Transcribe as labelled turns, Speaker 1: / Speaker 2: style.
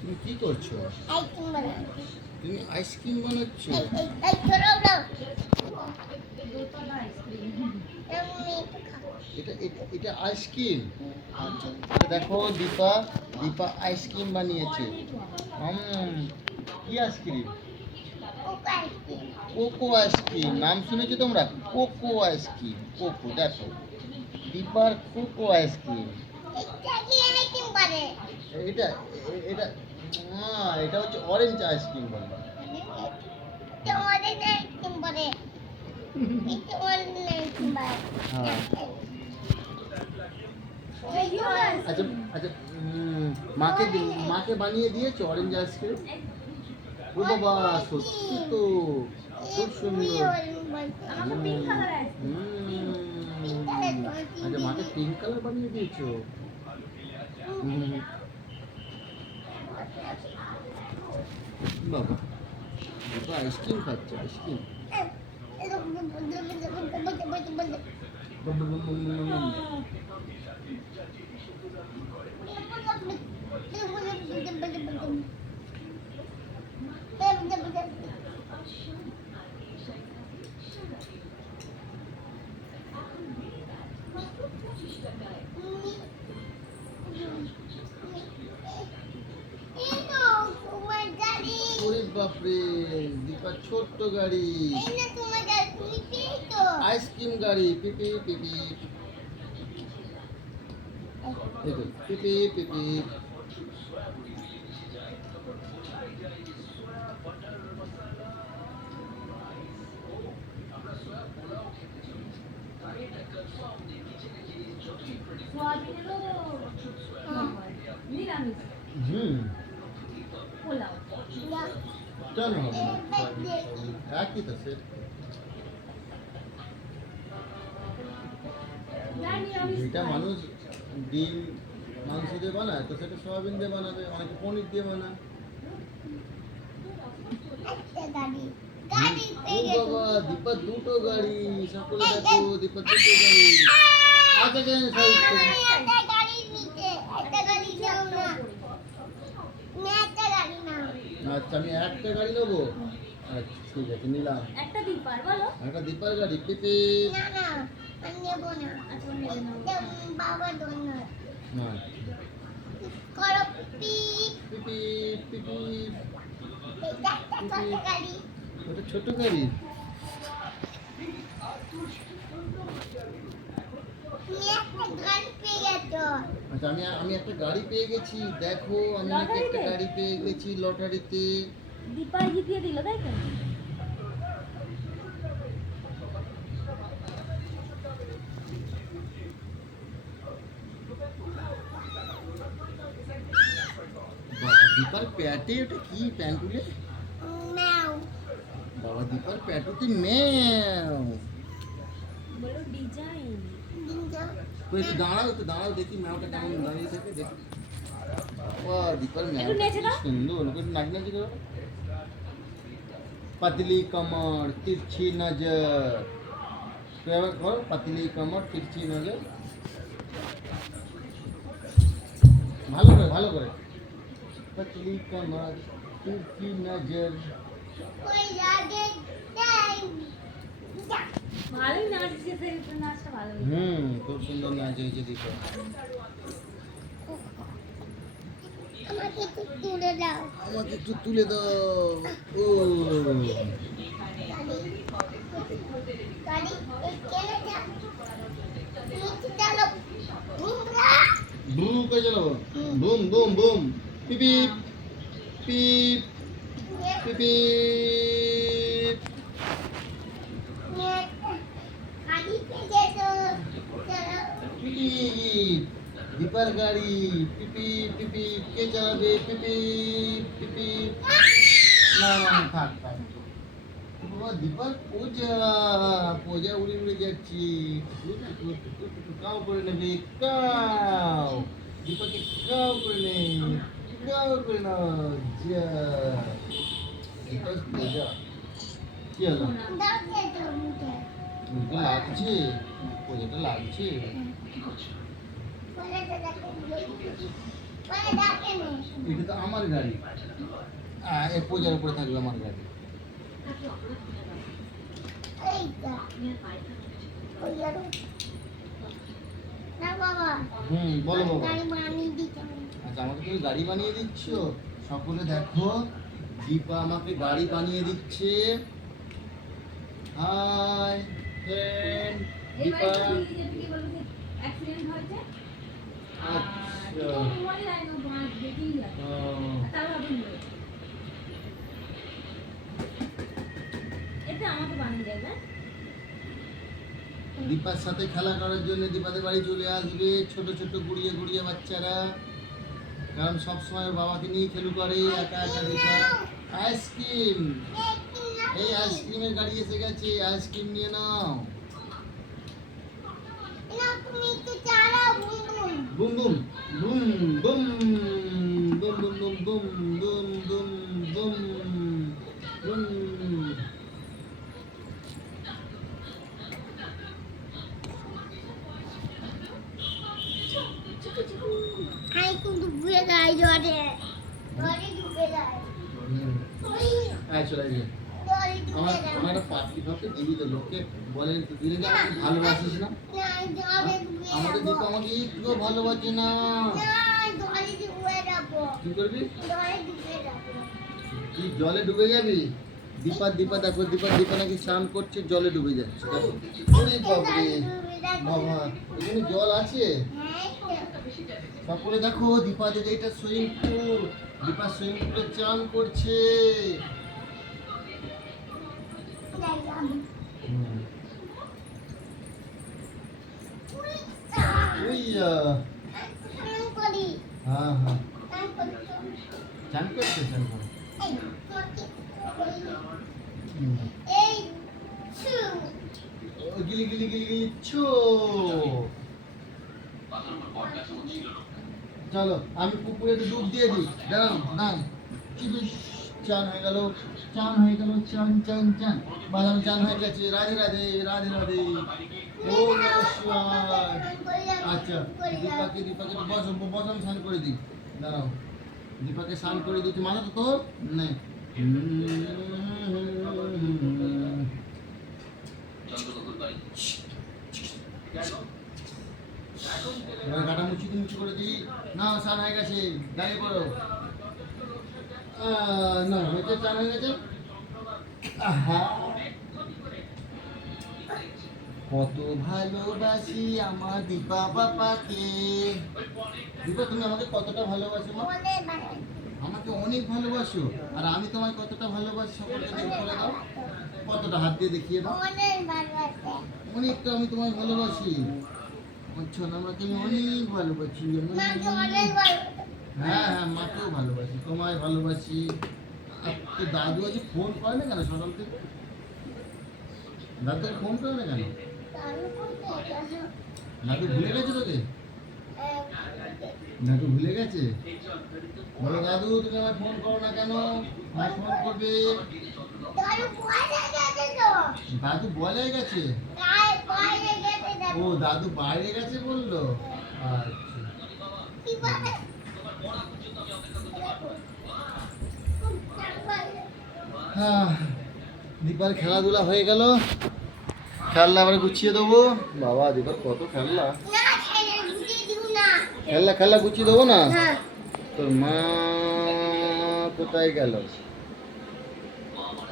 Speaker 1: তুমি কি করছ? তুমি আইসক্রিম বানাচ্ছ? এটা এটা- আইসক্রিম। দেখো দীপা দীপা আইসক্রিম বানিয়েছে। কি আইসক্রিম?
Speaker 2: Cocoa ice cream.
Speaker 1: নাম শুনেছো তোমরা? Cocoa ice cream. কোকো দেখো। দীপার কোকো আইসক্রিম।
Speaker 2: এটা
Speaker 1: এটা এ- এটা হচ্ছে অরেঞ্জ আইসক্রিম বলে।
Speaker 2: অরেঞ্জ আইসক্রিম
Speaker 1: হ্যাঁ। আচ্ছা আচ্ছা মাকে মাকে বানিয়ে দিয়েছ অরেঞ্জ আইসক্রিম ও বাবা সত্যি তো খুব সুন্দর।
Speaker 2: পিঙ্ক কালার
Speaker 1: আচ্ছা মাকে পিঙ্ক কালার বানিয়ে দিয়েছ। বাবা বাবা আইসক্রিম খাচ্ছে আইসক্রিম ওরে বাপরে দীপা ছোট্ট গাড়ি। আইসক্রিম গাড়ি পিপি পিপি পিপি পিপি
Speaker 3: নিরামিষ
Speaker 1: হুম।
Speaker 3: পোলাও।
Speaker 1: কেন একই তো সে যেটা মানুষ ডিম, মাংস দিয়ে বানায়, তো সেটা সয়াবিন দিয়ে বানাবে, অনেকে পনির দিয়ে বানায়। বাবা দীপা দুটো গাড়ি, সকলে দেখো, দীপা দুটো গাড়ি। আচ্ছা কেন আচ্ছা আমি একটা গাড়ি নেব? আচ্ছা ঠিক আছে নিলাম।
Speaker 3: একটা দিপার বলো।
Speaker 1: একটা দীপার গাড়ি পিপি
Speaker 3: নেবে না।
Speaker 2: বাবা ডোনাট
Speaker 1: না
Speaker 2: করো পিপ।
Speaker 1: পিপি পিপি
Speaker 2: এটা একটা ছোট গাড়ি।
Speaker 1: ওটা ছোট গাড়ি
Speaker 2: তুমি একটা গাড়ি পেয়ে গেছো
Speaker 1: আচ্ছা আমি আমি একটা গাড়ি পেয়ে গেছি। দেখো আমি নাকি একটা
Speaker 3: লটারিতে?
Speaker 1: গাড়ি পেয়ে গেছি লটারিতে।
Speaker 3: দীপার জিতিয়ে দিল তাই তো?
Speaker 1: বাবা দীপার প্যাটে ওটা কি প্যান্টুলে?
Speaker 2: ম্যাও।
Speaker 1: বাবা দীপার প্যাটুতে ম্যাও। একটু দাঁড়াও একটু দাঁড়াও দেখি ম্যাওটা কেমন দাঁড়িয়ে থাকে দেখি ও দীপার ম্যাও
Speaker 3: একটু নেচে দাও।
Speaker 1: সুন্দর ওকে একটু নাচ নাচি করো पतली कमर तिरछी नजर तो এবার করো पतली कमर तिरछी नजर ভালো করে ভালো করে पतली कमर तिरछी नजर
Speaker 2: कोई लागे टाइम
Speaker 3: ভালোই নাচ দিয়েছে নাচটা ভালো
Speaker 1: হুম খুব সুন্দর নাচ হয়েছে দীপা।
Speaker 2: আমাকে একটু তুলে দাও।
Speaker 1: আমাকে একটু তুলে দাও। ও বুম করে চালাবো বুম বুম বুম পিপি পিপ পিপি
Speaker 2: গাড়ি পেয়ে গেছো চলো
Speaker 1: পিপি দীপার গাড়ি পিপি পিপি কে চালাবে পিপি পিপি না না না, থাক থাক বাবা দীপার পোজা পোজা উড়ে উড়ে যাচ্ছি কাউ করে নেবে কাউ দীপাকে কাউ করে নে কাউ করে না যা দীপার পোজা কি হলো লাগছে পোজাটা লাগছে এটা তো আমার গাড়ি এ পূজার উপরে থাকবে আমার গাড়ি হুম, বলো আচ্ছা আমাকে তুমি গাড়ি বানিয়ে সকলে দেখো দীপা আমাকে গাড়ি বানিয়ে দিচ্ছে হাই আচ্ছা। দীপার সাথে খেলা করার জন্য দীপাদের বাড়ি চলে আসবে, ছোট ছোট গুড়িয়ে গুড়িয়ে বাচ্চারা। কারণ সবসময় বাবাকে নিয়ে খেলু করে, একা একা দীপা। আইসক্রিম। এই আইসক্রিমের গাড়ি এসে গেছে, আইসক্রিম নিয়ে নাও।
Speaker 2: বুম বুম
Speaker 1: বুম বুম বুম বুম বুম বুম বুম বুম বুম বুম বুম
Speaker 2: আই কিন্তু ঘুরে যায় জলে জলে ঢুকে যায় ওই
Speaker 1: হ্যাঁ চলে যাবে
Speaker 2: জলে ঢুকে
Speaker 1: আমার আমার আমাকে ভালোবাসিস না? একটুও ভালোবাসে না। কি করবি?
Speaker 2: জলে
Speaker 1: ডুবে যাবি? দীপা দীপা দেখো দীপা দীপা নাকি স্নান করছে, জলে ডুবে যাচ্ছে। বাবা, এখানে জল আছে? সকলে দেখো, দীপা দিদি এটা সুইমিং পুল। দীপা সুইমিং পুলে চান করছে। 음. 우이야. 장거리. 아하. 장거리. 장거리 장거리. 에이, 추. 길리 추. চলো আমি পুকুরে দুধ দিয়ে চান হয়ে গেল চান হয়ে গেল চান চান চান। বাদাম চান হয়ে গেছে রাধে রাধে রাধে রাধে। ও আচ্ছা দীপাকে দীপাকে বসো বসন স্নান করে দিই। দাঁড়াও। দীপাকে স্নান করে দিচ্ছি। মাথা তো তোর? নে। এবার গাটা মুচি মুচি করে দিই। না স্নান হয়ে গেছে। দাঁড়িয়ে পড়ো। না হয়েছে চান হয়ে গেছে কত ভালোবাসি আমার দীপা বাবাকে। দীপা তুমি আমাকে কতটা ভালোবাসো আমাকে অনেক ভালোবাসো। আর আমি তোমায় কতটা ভালোবাসি সকলকে করে দাও। কতটা হাত দিয়ে দেখিয়ে দাও। অনেকটা আমি তোমায় ভালোবাসি। আমার ছোনামাকে আমি অনেক ভালোবাসি। অনেক। হ্যাঁ হ্যাঁ মাকেও ভালোবাসি, তোমায় ভালোবাসি। আর দাদু ফোন কেন? সকাল থেকে? ফোন কেন? দাদু ভুলে গেছে তোকে? ভুলে গেছে? বলো, দাদু, তুমি আমার ফোন করো না কেন? আমার ফোন করবে? দাদু বলে গেছে? ও, দাদু বাইরে গেছে বলল? আচ্ছা। হ্যাঁ দীপার খেলাধুলা হয়ে গেল। খেলনা আবার গুছিয়ে দেবো। বাবা দীপার কত খেলনা? খেলনা খেলনা গুছিয়ে দেবো না? তোর মা কোথায় গেল?